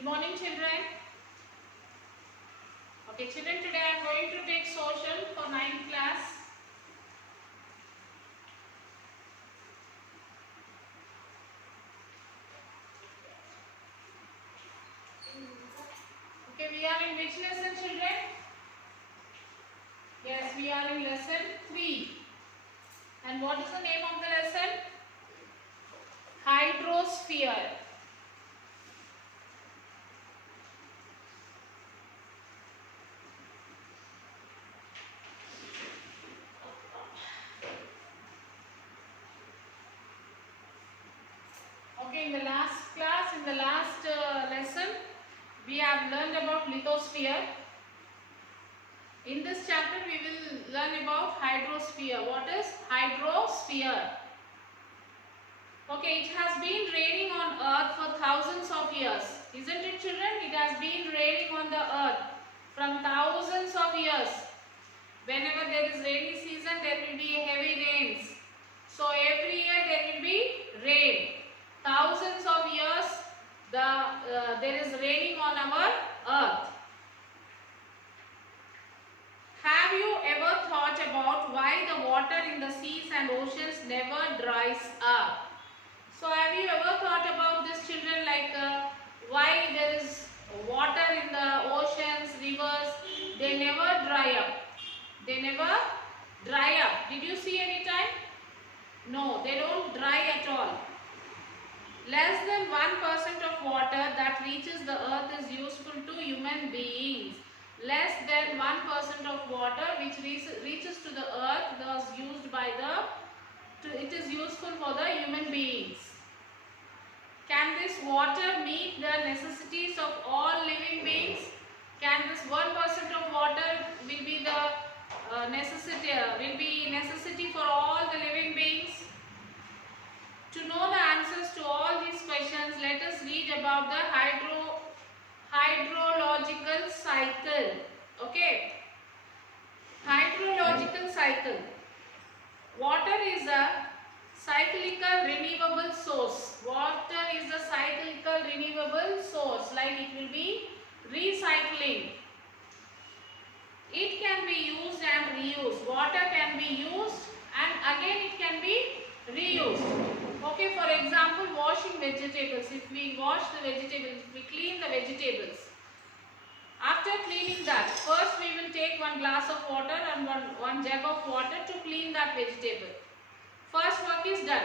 Good morning, children. Okay, children, today I am going to take social for 9th class. Okay, we are in which lesson, children? Yes, we are in lesson 3. And what is the name of the lesson? Hydrosphere. Okay, in the last class, in the last lesson, we have learned about lithosphere. In this chapter, we will learn about hydrosphere. What is hydrosphere? Okay, it has been raining on earth for thousands of years. Isn't it, children? It has been raining on the earth from thousands of years. Whenever there is rainy season, there will be heavy rains. So every year there will be rain. Thousands of years there is raining on our earth. Have you ever thought about why the water in the seas and oceans never dries up? So have you ever thought about this, children, like why there is water in the oceans, rivers, they never dry up. They never dry up. Did you see any time? No, they don't dry at all. Less than 1% of water that reaches the earth is useful to human beings. Less than 1% of water which reaches to the earth was used by it is useful for the human beings. Can this water meet the necessities of all living beings? Can this 1% of water will be the necessity for all the living beings? To know the answers to all these questions, let us read about the hydrological cycle. Okay. Hydrological cycle. Water is a cyclical renewable source. Water is a cyclical renewable source, like it will be recycling. It can be used and reused. Water can be used and again it can be reused. Okay, for example, washing vegetables. If we wash the vegetables, if we clean the vegetables. After cleaning that, first we will take one glass of water and one jug of water to clean that vegetable. First work is done.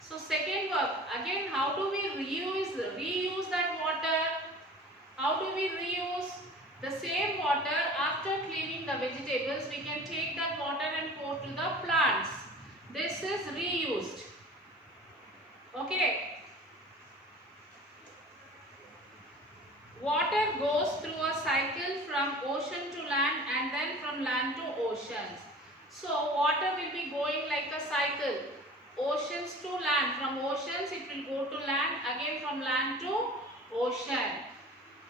So second work, again how do we reuse that water? How do we reuse? The same water, after cleaning the vegetables, we can take that water and pour to the plants. This is reused. Okay. Water goes through a cycle from ocean to land and then from land to oceans. So water will be going like a cycle. Oceans to land. From oceans it will go to land. Again from land to ocean.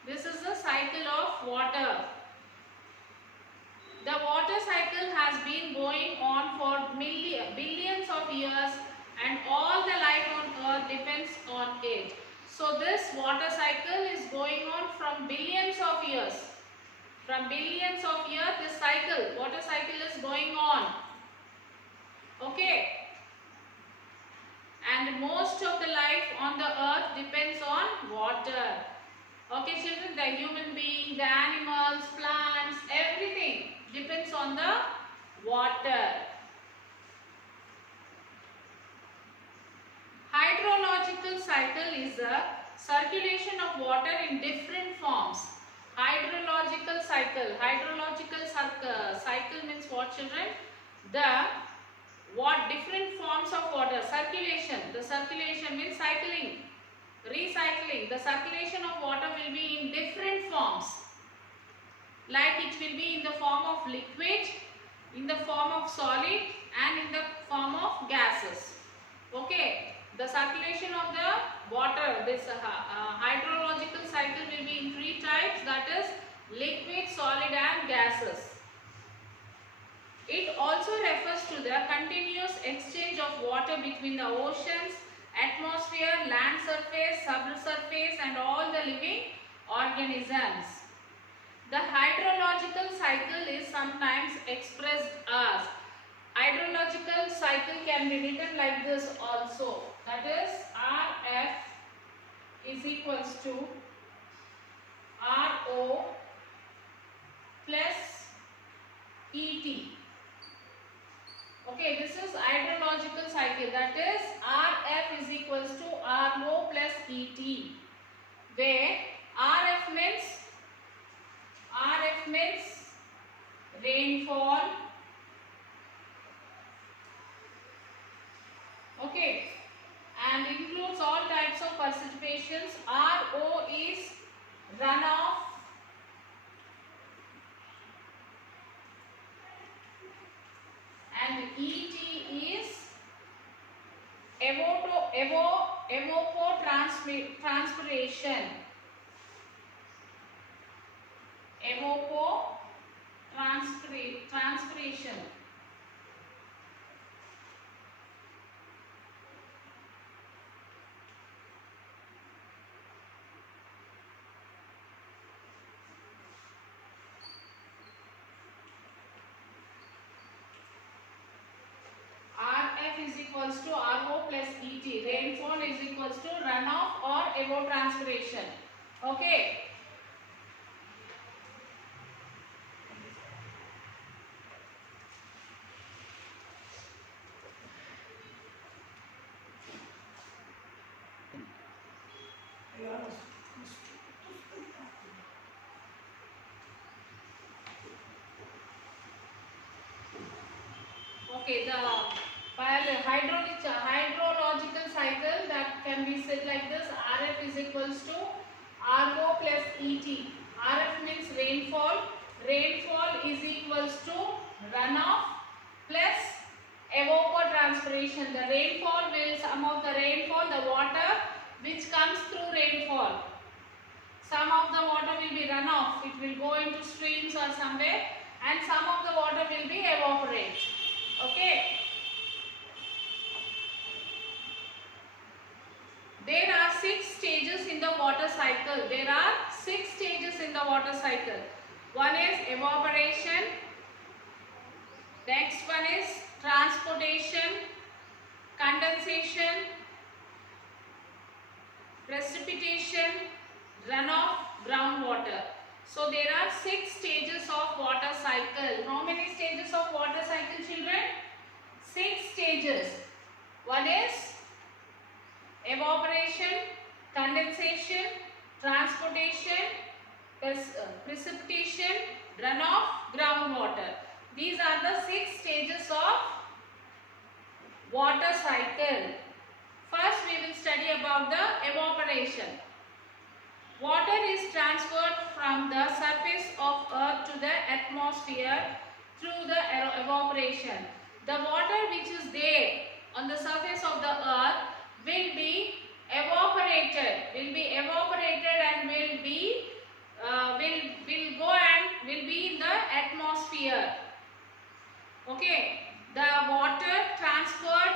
This is the cycle of water. The water cycle has been going on for billions of years and all the life on earth depends on it. So this water cycle is going on from billions of years. From billions of years this water cycle is going on. Okay. And most of the life on the earth depends on water. Okay, children, the human being, the animals, plants, everything depends on the water. Hydrological cycle is a circulation of water in different forms. Hydrological cycle. Hydrological cycle means what, children? Different forms of water. Circulation. The circulation means cycling. Recycling. The circulation of water will be in different forms. Like it will be in the form of liquid, in the form of solid and in the form of gases. Okay. The circulation of the water, this hydrological cycle will be in three types, that is liquid, solid and gases. It also refers to the continuous exchange of water between the oceans, atmosphere, land surface, subsurface and all the living organisms. The hydrological cycle is sometimes expressed as, hydrological cycle can be written like this also, that is Rf is equals to Ro plus Et. Okay, this is hydrological cycle, that is Rf is equals to Ro plus Et, where Rf means rainfall, okay, and includes all types of precipitations. Ro is runoff, and Et is evapotranspiration. Evapotranspiration. Rf is equals to Ro plus Et. Rainfall is equals to runoff or evapotranspiration. Okay. Okay, the hydrological cycle that can be said like this: Rf is equals to Ro plus Et. Rf means rainfall. Rainfall is equals to runoff plus evapotranspiration. The rainfall will, some of the rainfall, the water which comes through rainfall. Some of the water will be runoff. It will go into streams or somewhere, and some of the water will be evaporate. Okay. There are 6 stages in the water cycle. There are 6 stages in the water cycle. One is evaporation. Next one is transportation, condensation, precipitation, runoff, groundwater. So there are 6 stages of water cycle. How many stages of water cycle, children? 6 stages. One is evaporation, condensation, transportation, precipitation, runoff, groundwater. These are the 6 stages of water cycle. First we will study about the evaporation. Water is transferred from the surface of earth to the atmosphere through the evaporation. The water which is there on the surface of the earth will be evaporated and will go and will be in the atmosphere. Okay, the water transferred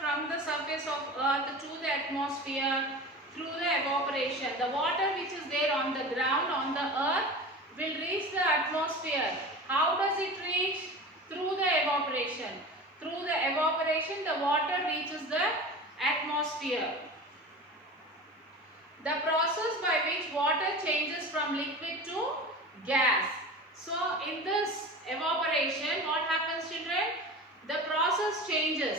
from the surface of earth to the atmosphere through the evaporation. The water which is there on the ground, on the earth, will reach the atmosphere. How does it reach? Through the evaporation. Through the evaporation, the water reaches the atmosphere. The process by which water changes from liquid to gas. So in this evaporation, what happens, children? The process changes.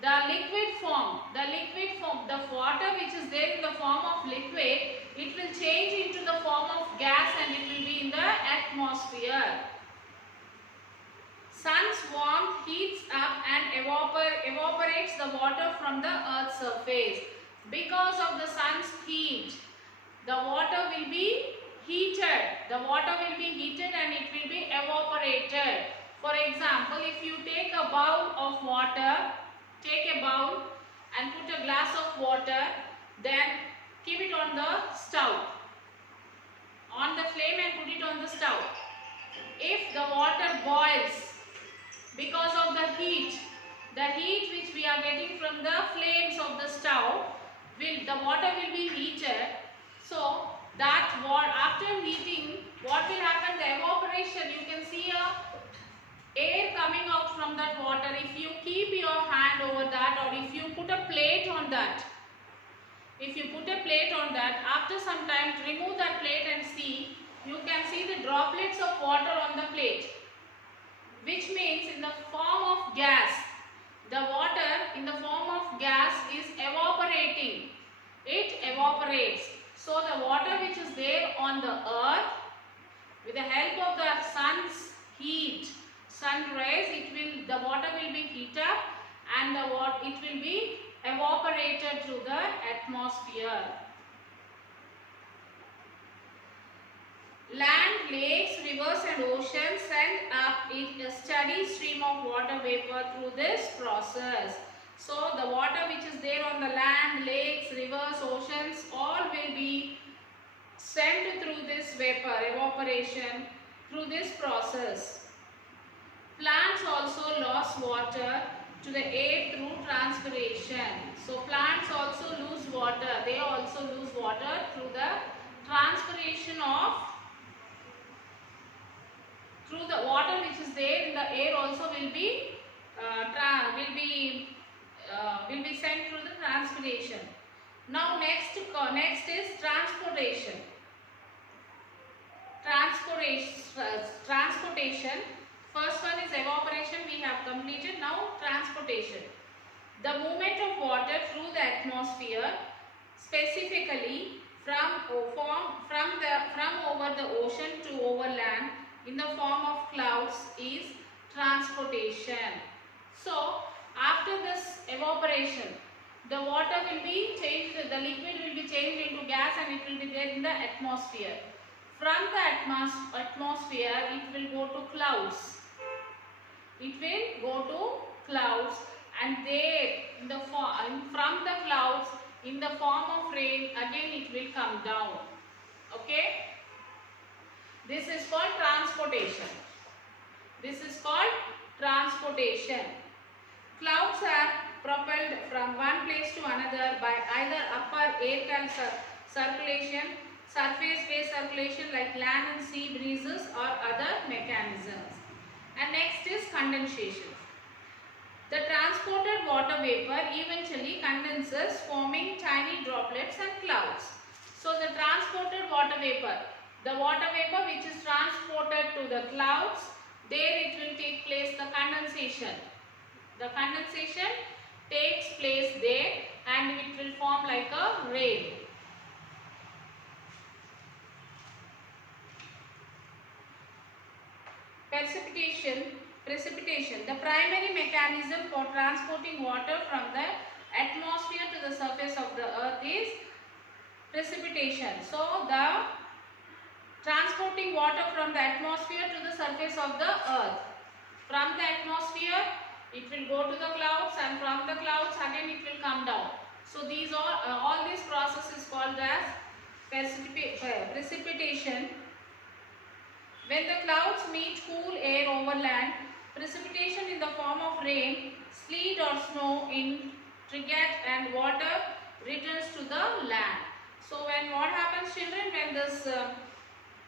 The liquid form, the water which is there in the form of liquid, it will change into the form of gas and it will be in the atmosphere. Sun's warmth heats up and evaporates the water from the earth's surface. Because of the sun's heat, the water will be heated. The water will be heated and it will be evaporated. For example, if you take a bowl of water, take a bowl and put a glass of water, then keep it on the stove, on the flame, and put it on the stove. If the water boils because of the heat which we are getting from the flames of the stove, the water will be heated. So that after heating, what will happen? The evaporation, you can see a air coming out from that water. If you keep your hand over that, or if you put a plate on that, after some time remove that plate and see, you can see the droplets of water on the plate, which means in the form of gas, the water in the form of gas is evaporating. It evaporates. So the water which is there on the earth, with the help of the sun's heat, sun rays, the water will be heated up, and it will be evaporated through the atmosphere. Land, lakes, rivers and oceans send up a steady stream of water vapor through this process. So the water which is there on the land, lakes, rivers, oceans, all will be sent through this vapor, evaporation, through this process. Plants also lost water to the air through transpiration. So plants also lose water. They also lose water through the transpiration of, through the water which is there in the air also will be sent through the transpiration. Now next is transportation. Transportation. First one is evaporation, we have completed. Now transportation. The movement of water through the atmosphere, specifically from over the ocean to over land in the form of clouds, is transportation. So after this evaporation, the water will be changed, the liquid will be changed into gas, and it will be there in the atmosphere. From the atmosphere, it will go to clouds. It will go to clouds, and there from the clouds in the form of rain, again it will come down. Okay? This is called transportation. This is called transportation. Clouds are propelled from one place to another by either upper air circulation, surface-based circulation like land and sea breezes, or other mechanisms. And next is condensation. The transported water vapor eventually condenses, forming tiny droplets and clouds. So the transported water vapor, the water vapor which is transported to the clouds, there it will take place the condensation. The condensation takes place there, and it will form like a rain. Precipitation. The primary mechanism for transporting water from the atmosphere to the surface of the earth is precipitation. So the transporting water from the atmosphere to the surface of the earth. From the atmosphere, it will go to the clouds, and from the clouds again it will come down. So these all this process is called as precipitation. When the clouds meet cool air over land, precipitation in the form of rain, sleet or snow in trigget, and water returns to the land. So when what happens, children, when this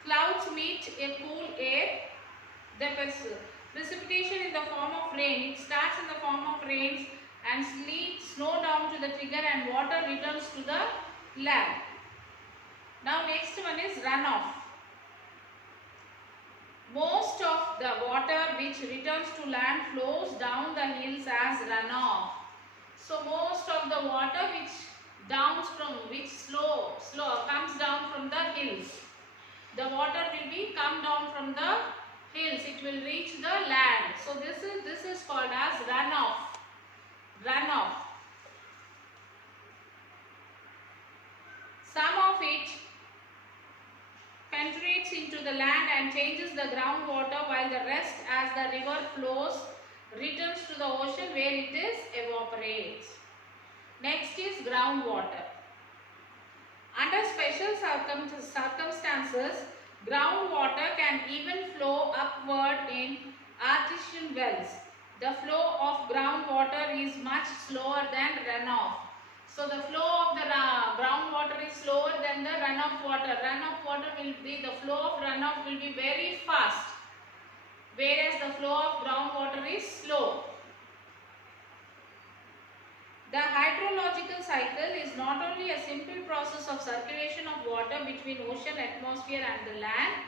clouds meet a cool air, the precipitation in the form of rain, it starts in the form of rains and sleet, snow down to the trigger, and water returns to the land. Now next one is runoff. Most of the water which returns to land flows down the hills as runoff. So most of the water which comes down from the hills, the water will be come down from the hills. It will reach the land. So this is called as runoff. Runoff. Some of it penetrates into the land and changes the groundwater, while the rest, as the river flows, returns to the ocean where it is evaporates. Next is groundwater. Under special circumstances, groundwater can even flow upward in artesian wells. The flow of groundwater is much slower than runoff. So the flow of the groundwater is slower than the runoff water. Runoff water will be, the flow of runoff will be very fast, whereas the flow of groundwater is slow. The hydrological cycle is not only a simple process of circulation of water between ocean, atmosphere and the land.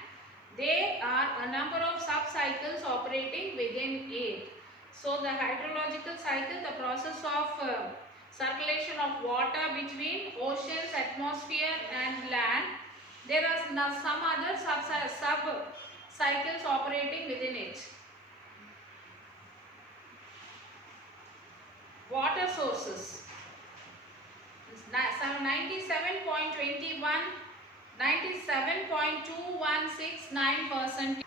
There are a number of sub-cycles operating within it. So the hydrological cycle, the process of circulation of water between oceans, atmosphere and land. There are some other sub-cycles operating within it. Water sources. 97.21, 97.2169%.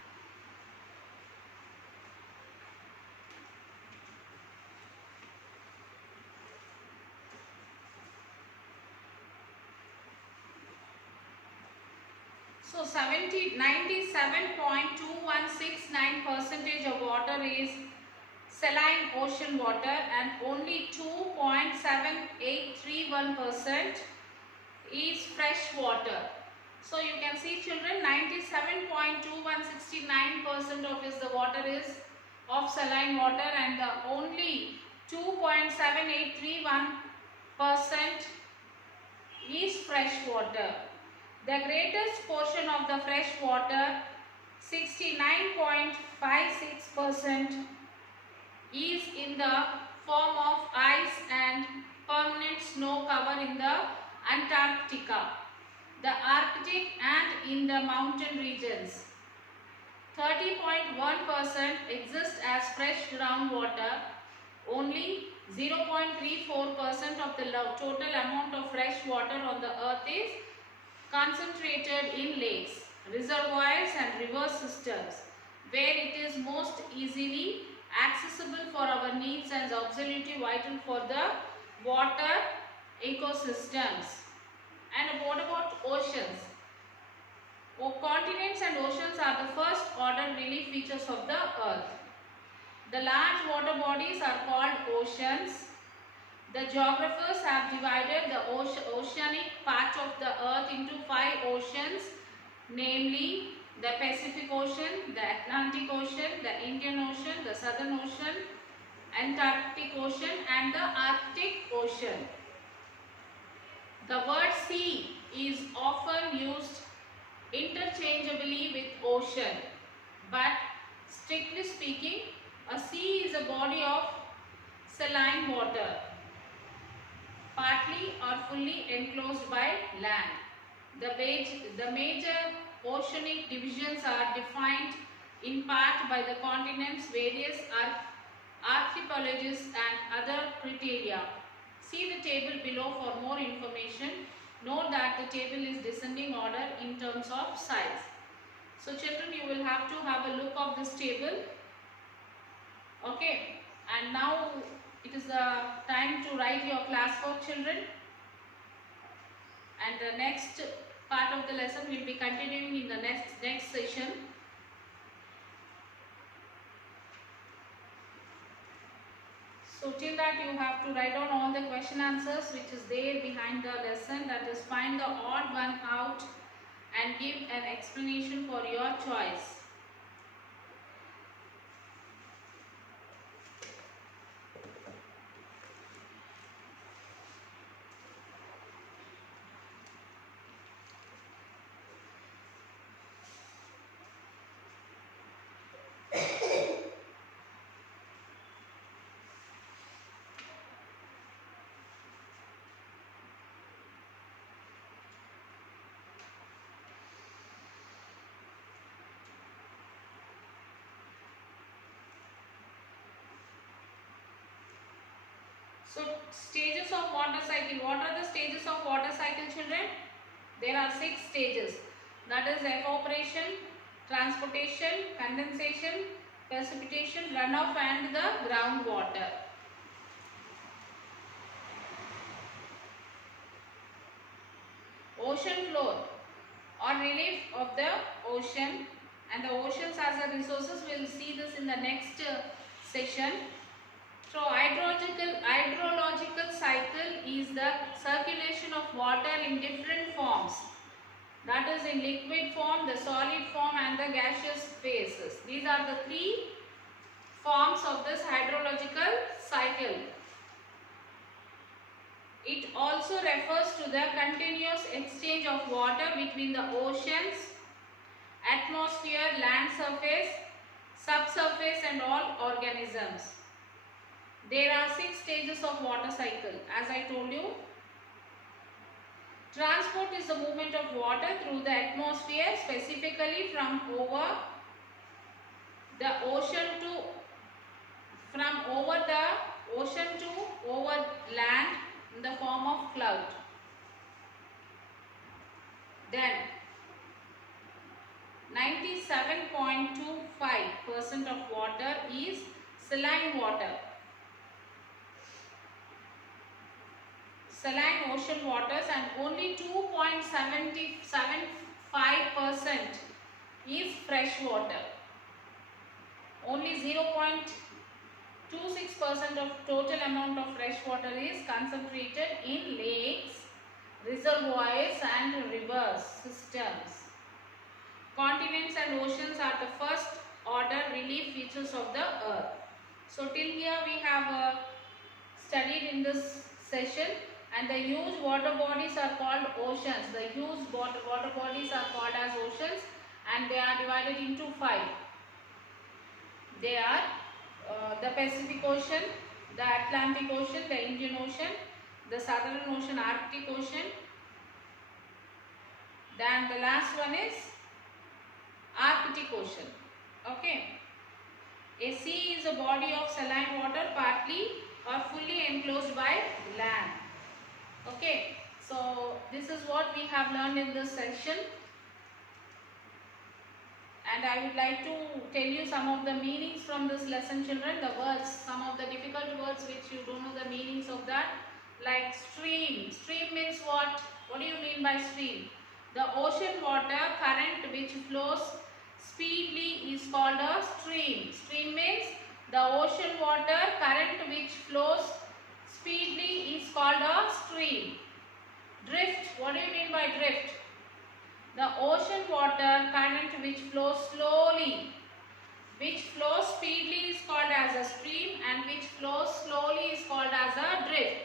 So 97.2169% of water is saline ocean water and only 2.7831% is fresh water. So you can see children, 97.2169% of the water is of saline water and only 2.7831% is fresh water. The greatest portion of the fresh water, 69.56%, is in the form of ice and permanent snow cover in the Antarctica, the Arctic and in the mountain regions. 30.1% exists as fresh groundwater. Only 0.34% of the total amount of fresh water on the earth is concentrated in lakes, reservoirs and river systems, where it is most easily accessible for our needs and absolutely vital for the water ecosystems. And what about oceans? Continents and oceans are the first order relief features of the earth. The large water bodies are called oceans. The geographers have divided the oceanic part of the earth into 5 oceans, namely the Pacific Ocean, the Atlantic Ocean, the Indian Ocean, the Southern Ocean, Antarctic Ocean and the Arctic Ocean. The word sea is often used interchangeably with ocean, but strictly speaking, a sea is a body of saline water, partly or fully enclosed by land. The major oceanic divisions are defined in part by the continents, various archipelages and other criteria. See the table below for more information. Note that the table is descending order in terms of size. So children, you will have to have a look of this table. Okay, and now it is the time to write your class work, children. And the next part of the lesson will be continuing in the next session. So till that you have to write down all the question answers which is there behind the lesson, that is find the odd one out and give an explanation for your choice. So stages of water cycle. What are the stages of water cycle, children? There are 6 stages. That is evaporation, transportation, condensation, precipitation, runoff and the groundwater. Ocean floor or relief of the ocean and the oceans as a resources. We will see this in the next session. So hydrological cycle is the circulation of water in different forms. That is in liquid form, the solid form and the gaseous phases. These are the three forms of this hydrological cycle. It also refers to the continuous exchange of water between the oceans, atmosphere, land surface, subsurface and all organisms. There are 6 stages of water cycle, as I told you. Transport is the movement of water through the atmosphere, specifically from over the ocean to over land in the form of cloud. Then 97.25% of water is saline water. Saline ocean waters, and only 2.75% is fresh water. Only 0.26% of total amount of fresh water is concentrated in lakes, reservoirs and rivers systems. Continents and oceans are the first order relief features of the earth. So till here we have studied in this session, and the huge water bodies are called oceans. The huge water bodies are called as oceans, and they are divided into 5. They are the Pacific Ocean, the Atlantic Ocean, the Indian Ocean, the Southern Ocean, Arctic Ocean. Then the last one is Arctic Ocean. Okay. A sea is a body of saline water partly or fully enclosed by land. Okay. So this is what we have learned in this section. And I would like to tell you some of the meanings from this lesson, children. The words, some of the difficult words which you don't know the meanings of that. Like stream. Stream means what? What do you mean by stream? The ocean water current which flows speedily is called a stream. Stream means the ocean water current which flows speedily is called a stream. Drift. What do you mean by drift? The ocean water current which flows slowly, which flows speedily is called as a stream, and which flows slowly is called as a drift.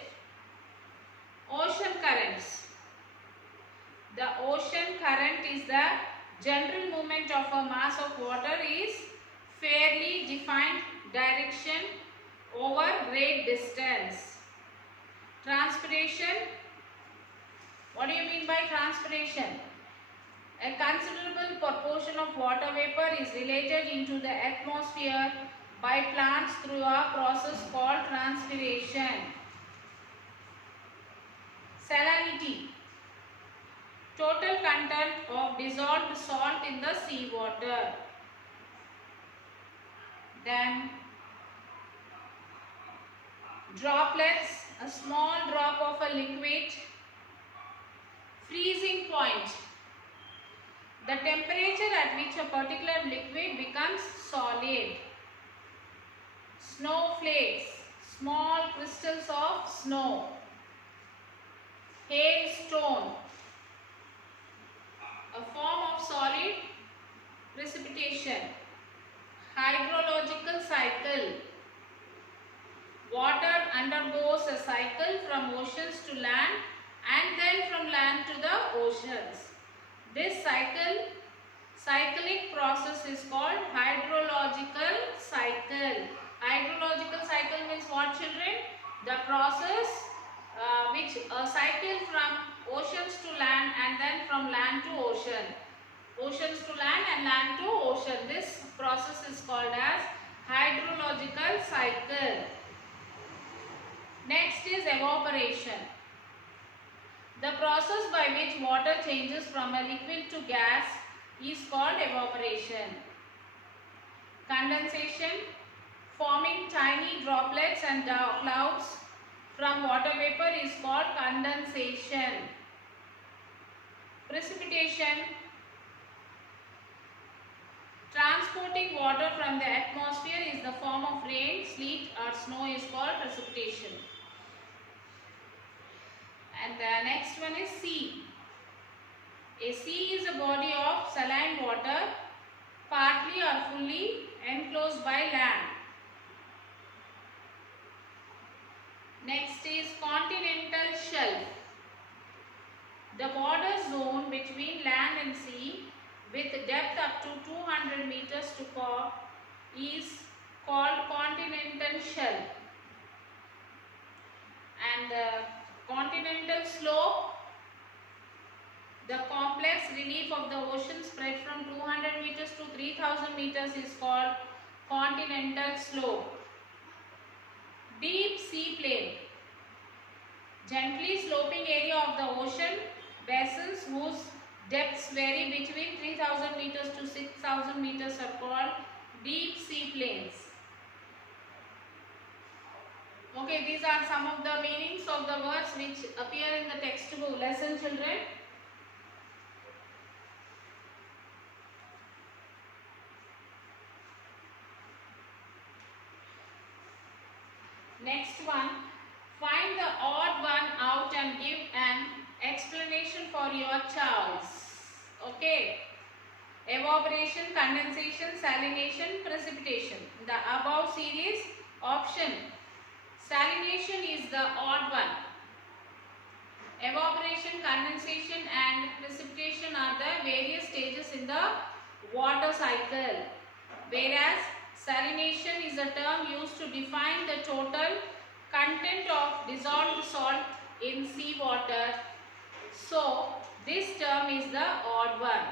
Ocean currents. The ocean current is the general movement of a mass of water is fairly defined direction over great distance. Transpiration. What do you mean by transpiration? A considerable proportion of water vapor is related into the atmosphere by plants through a process called transpiration. Salinity. Total content of dissolved salt in the seawater. Then droplets, a small drop of a liquid. Freezing point. The temperature at which a particular liquid becomes solid. Snowflakes, small crystals of snow. Hailstone, a form of solid precipitation. Hydrological cycle. Water undergoes a cycle from oceans to land and then from land to the oceans. This cyclic process is called hydrological cycle. Hydrological cycle means what, children? The process which cycle from oceans to land and then from land to ocean. Oceans to land and land to ocean. This process is called as hydrological cycle. Next is evaporation. The process by which water changes from a liquid to gas is called evaporation. Condensation, forming tiny droplets and clouds from water vapor is called condensation. Precipitation, transporting water from the atmosphere is the form of rain, sleet or snow is called precipitation. And the next one is sea. A sea is a body of saline water, partly or fully enclosed by land. Next is continental shelf. The border zone between land and sea with depth up to 200 meters to core is called continental shelf. And the continental slope, the complex relief of the ocean spread from 200 meters to 3000 meters is called continental slope. Deep sea plain, gently sloping area of the ocean basins whose depths vary between 3000 meters to 6000 meters are called deep sea plains. Okay, these are some of the meanings of the words which appear in the textbook lesson, children. Next one, find the odd one out and give an explanation for your choice. Okay. Evaporation, condensation, salination, precipitation. The above series option. Salination is the odd one. Evaporation, condensation and precipitation are the various stages in the water cycle. Whereas salination is a term used to define the total content of dissolved salt in seawater. So this term is the odd one.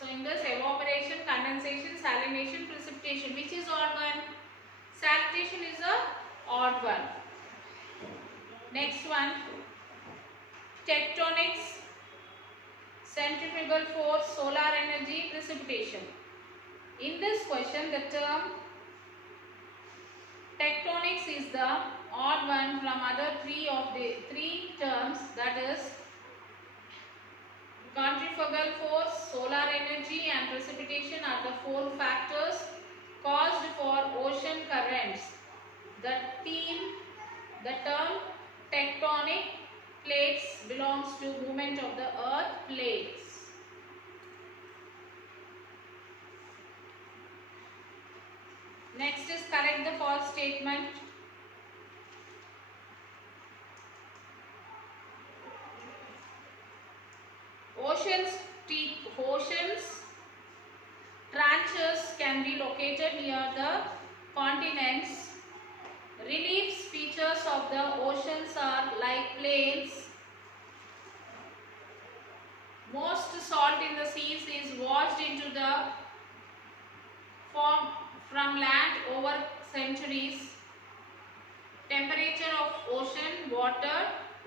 So in this evaporation, condensation, salination, precipitation, which is odd one? Salination is a odd one. Next one, tectonics, centrifugal force, solar energy, precipitation. In this question, the term tectonics is the odd one from other three terms, that is centrifugal force, solar energy and precipitation are the four factors caused for ocean currents. The term tectonic plates belongs to movement of the earth plates. Next is correct the false statement. Oceans trenches can be located near the continents. Relief features of the oceans are like plains. Most salt in the seas is washed into the form from land over centuries. Temperature of ocean water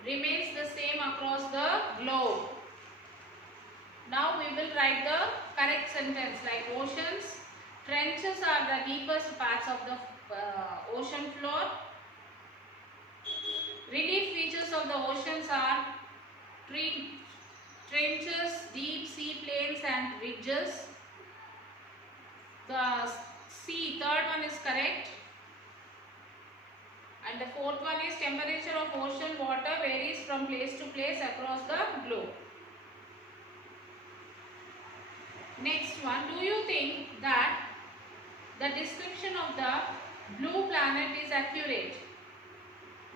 remains the same across the globe. Now we will write the correct sentence like oceans. Trenches are the deepest parts of the ocean floor. Relief features of the oceans are trenches, deep sea plains and ridges. The third one is correct. And the fourth one is temperature of ocean water varies from place to place across the globe. Next one, do you think that the description of the blue planet is accurate?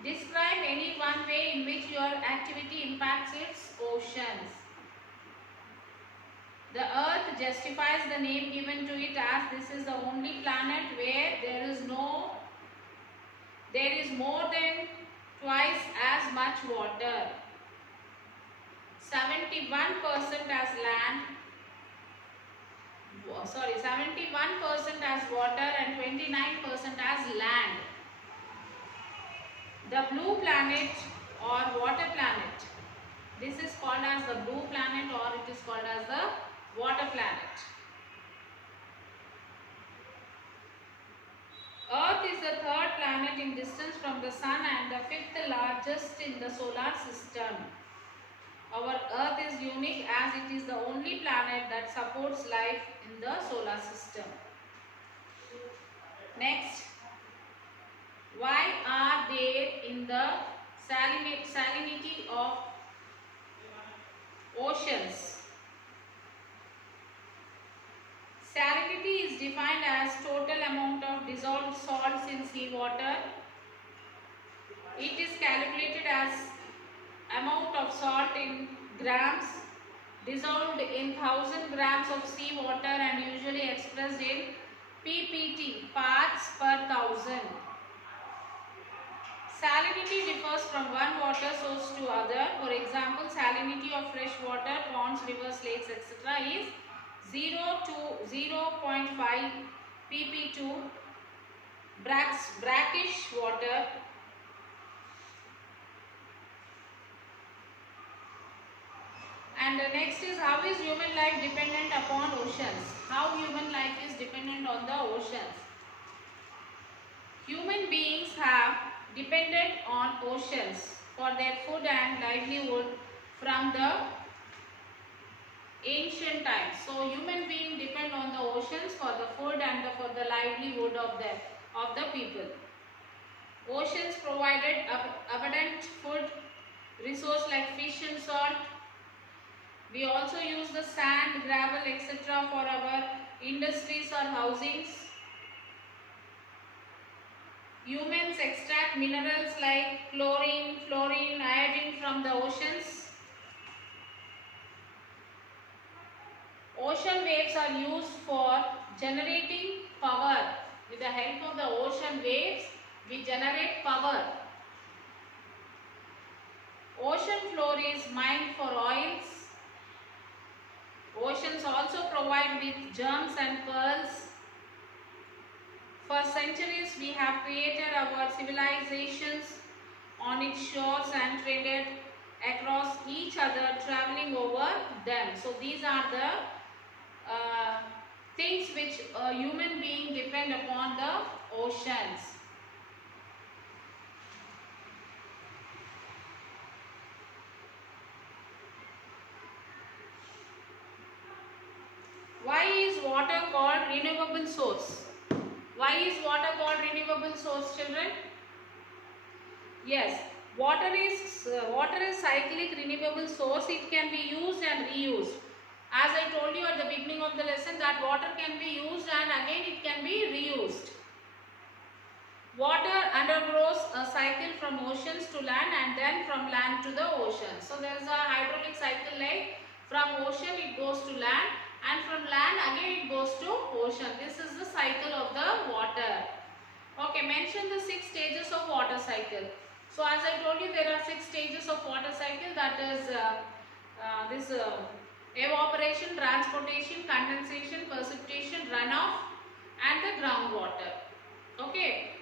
Describe any one way in which your activity impacts its oceans. The Earth justifies the name given to it as this is the only planet where there is more than twice as much water. 71% as land. 71% as water and 29% as land. The blue planet or water planet. This is called as the blue planet or it is called as the water planet. Earth is the third planet in distance from the sun and the fifth largest in the solar system. Our Earth is unique as it is the only planet that supports life in the solar system. Next, why are there in the salinity of Oceans. Salinity is defined as total amount of dissolved salts in seawater. It is calculated as amount of salt in grams dissolved in 1000 grams of seawater and usually expressed in ppt, parts per thousand. Salinity differs from one water source to other. For example, salinity of fresh water, ponds, rivers, lakes, etc. is 0 to 0.5 pp2. Brackish water. And the next is, how is human life dependent upon oceans? How human life is dependent on the oceans? Human beings have depended on oceans for their food and livelihood from the ancient times. So human beings depend on the oceans for the food and for the livelihood of the people. Oceans provided abundant food resource like fish and salt. We also use the sand, gravel, etc. for our industries or housings. Humans extract minerals like chlorine, fluorine, iodine from the oceans. Ocean waves are used for generating power. With the help of the ocean waves, we generate power. Ocean floor is mined for oils. Oceans also provide with gems and pearls. For centuries, we have created our civilizations on its shores and traded across each other, traveling over them. So these are the things which a human being depend upon the oceans. Why is water called renewable source? Why is water called renewable source, children? Yes, water is cyclic renewable source. It can be used and reused. As I told you at the beginning of the lesson that water can be used and again it can be reused. Water undergoes a cycle from oceans to land and then from land to the ocean. So there is a hydraulic cycle, like from ocean it goes to land and from land again it goes to ocean. This is the cycle of the water. Okay, mention the 6 stages of water cycle. So as I told you, there are 6 stages of water cycle, that is evaporation, transportation, condensation, precipitation, runoff and the groundwater. Okay.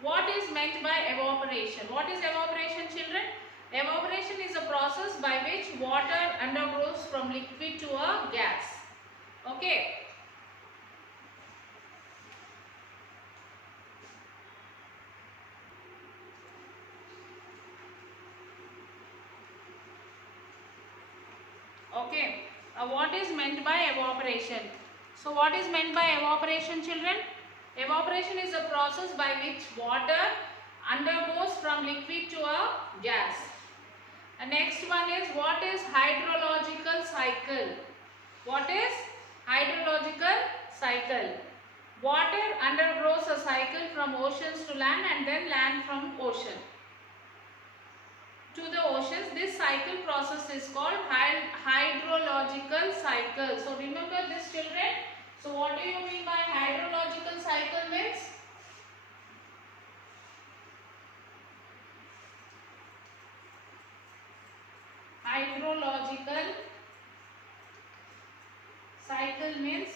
What is meant by evaporation? What is evaporation, children? Evaporation is a process by which water undergoes from liquid to a gas. Okay. Okay. What is meant by evaporation? So what is meant by evaporation, children? Evaporation is a process by which water undergoes from liquid to a gas. The next one is, what is hydrological cycle? What is hydrological cycle? Water undergoes a cycle from oceans to land and then land from ocean to the oceans. This cycle process is called hydrological cycle. So remember this, children. So what do you mean by hydrological cycle means? Hydrological cycle means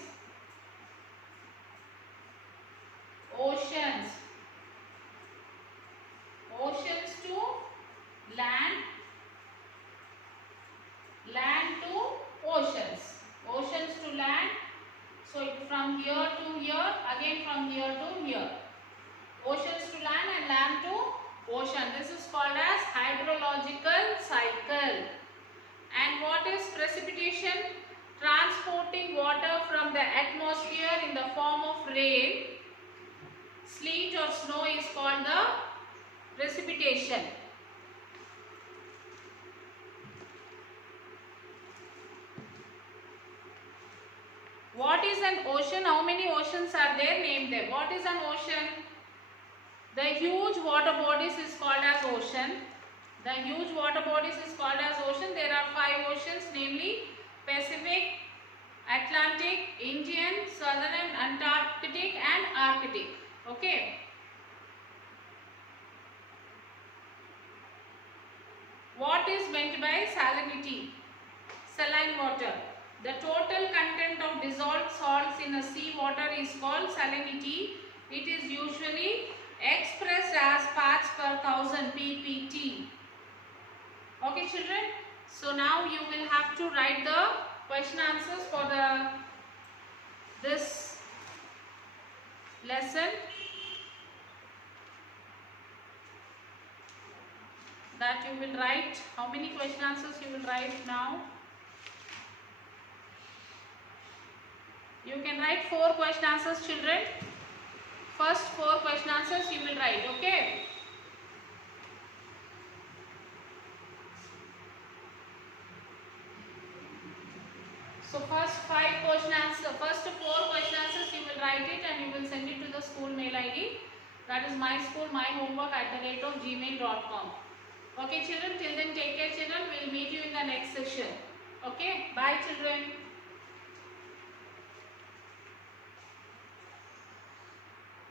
oceans to land, land to oceans, oceans to land. So from here to here, again from here to here. Oceans to land and land to ocean. This is called as hydrological cycle. And what is precipitation? Transporting water from the atmosphere in the form of rain, sleet or snow is called the precipitation. an ocean? How many oceans are there? Name them. What is an ocean? The huge water bodies is called as ocean. The huge water bodies is called as ocean. There are 5 oceans, namely Pacific, Atlantic, Indian, Southern, Antarctic and Arctic. Okay. What is meant by salinity? Saline water. The total content of dissolved salts in a sea water is called salinity. It is usually expressed as parts per thousand ppt. Okay children, so now you will have to write the question answers for this lesson. That you will write. How many question answers you will write now? You can write 4 question answers children. First 4 question answers you will write, okay? So first 5 question answers, first 4 question answers you will write it and you will send it to the school mail ID. That is myschoolmyhomework@gmail.com. Okay children, till then take care children. We'll meet you in the next session. Okay, bye children.